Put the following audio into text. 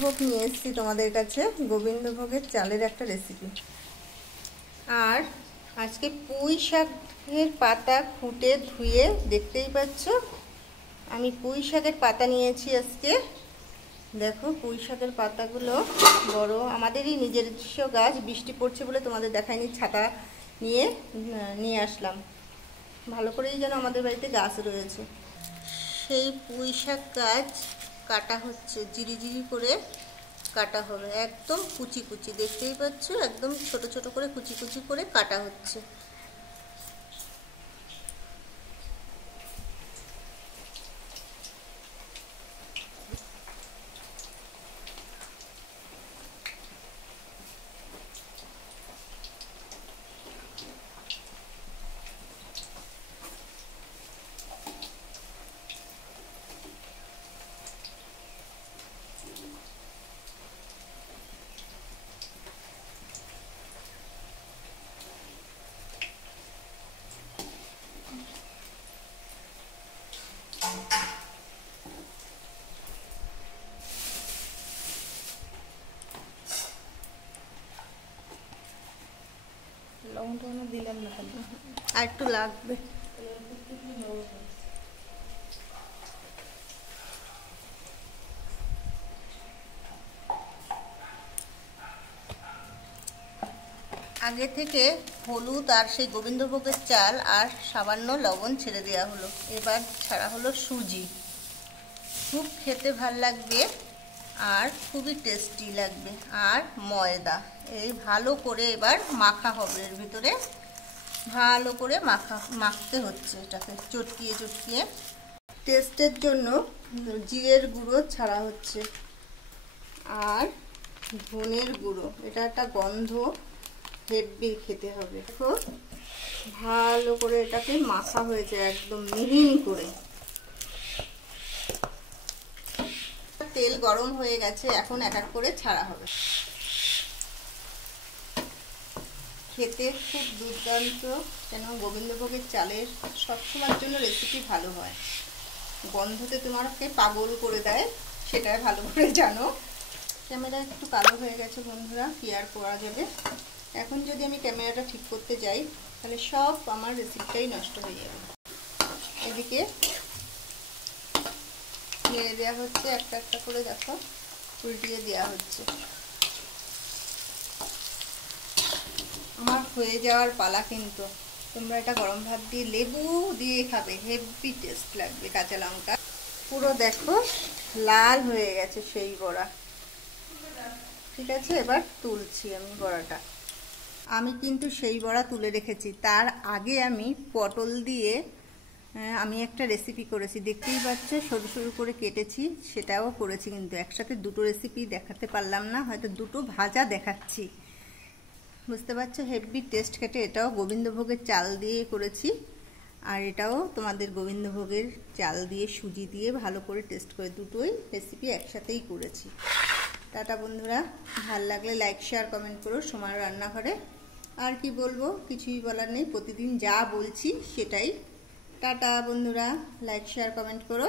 গোবিন্দভোগ নিয়ে এসেছি তোমাদের কাছে, গোবিন্দভোগের চালের একটা রেসিপি। আর আজকে পুঁই শাকের পাতা খুঁটে ধুয়ে, দেখতেই পাচ্ছ আমি পুঁই শাকের পাতা নিয়েছি আজকে। দেখো পুঁই শাকের পাতাগুলো বড়, আমাদেরই নিজস্ব গাছ, বৃষ্টি পড়ছে বলে তোমাদের দেখায়নি, ছাতা নিয়ে আসলাম। ভালো করেই যেন আমাদের বাড়িতে গাছ রয়েছে। সেই পুঁই শাক গাছ কাটা হচ্ছে, জিরি জিরি করে কাটা হবে, একদম কুচি কুচি, দেখতেই পাচ্ছ একদম ছোট ছোট করে কুচি কুচি করে কাটা হচ্ছে। লবণটা দিলাম না, আর একটু লাগবে। আগে থেকে হলুদ আর সেই গোবিন্দভোগের চাল আর সামান্য লবণ ছেড়ে দেওয়া হলো। এবার ছাড়া হলো সুজি। খুব খেতে ভাল লাগবে আর খুবই টেস্টি লাগবে। আর ময়দা, এই ভালো করে এবার মাখা হবে। এর ভিতরে ভালো করে মাখতে হচ্ছে, এটাকে চটকিয়ে চটকিয়ে। টেস্টের জন্য জিরের গুঁড়ো ছাড়া হচ্ছে আর ধনের গুঁড়ো। এটা একটা গন্ধ, হেব্বি খেতে হবে। দেখো ভালো করে এটাকে মাখা হয়েছে একদম মিহিন করে। তেল গরম হয়ে গেছে, এখন এক এক করে ছাড়া হবে। খেতে খুব দুর্দান্ত, কেন গোবিন্দভোগের চালের সবসময়ের জন্য রেসিপি ভালো হয়। গন্ধতে তোমাকে পাগল করে দেয়, সেটাই ভালো করে জানো। ক্যামেরা একটু কালো হয়ে গেছে বন্ধুরা, কি আর করা যাবে। এখন যদি আমি ক্যামেরাটা ঠিক করতে যাই তাহলে সব আমার রেসিপিটাই নষ্ট হয়ে যাবে। এদিকে নেড়ে দেওয়া হচ্ছে একটা একটা করে, দেখো উল্টিয়ে দেওয়া হচ্ছে। আমার হয়ে যাওয়ার পালা, কিন্তু তোমরা এটা গরম ভাত দিয়ে লেবু দিয়ে খাবে, হেভি টেস্ট লাগবে। কাঁচা লঙ্কা পুরো দেখো লাল হয়ে গেছে সেই বড়া। ঠিক আছে, এবার তুলছি আমি বড়াটা। আমি কিন্তু সেই বড়া তুলে রেখেছি। তার আগে আমি পটল দিয়ে আমি একটা রেসিপি করেছি, দেখতেই পাচ্ছ সরু সরু করে কেটেছি, সেটাও করেছি। কিন্তু একসাথে দুটো রেসিপি দেখাতে পারলাম না, হয়তো দুটো ভাজা দেখাচ্ছি, বুঝতে পারছো। হেভি টেস্ট খেতে। এটাও গোবিন্দভোগের চাল দিয়ে করেছি, আর এটাও তোমাদের গোবিন্দভোগের চাল দিয়ে সুজি দিয়ে ভালো করে টেস্ট করে, দুটোই রেসিপি একসাথেই করেছি। টাটা বন্ধুরা, ভাল লাগলে লাইক শেয়ার কমেন্ট করো সময়ের রান্নাঘরে। আর কি বলবো, কিছুই বলার নেই, প্রতিদিন যা বলছি সেটাই। টাটা বন্ধুরা, লাইক শেয়ার কমেন্ট করো।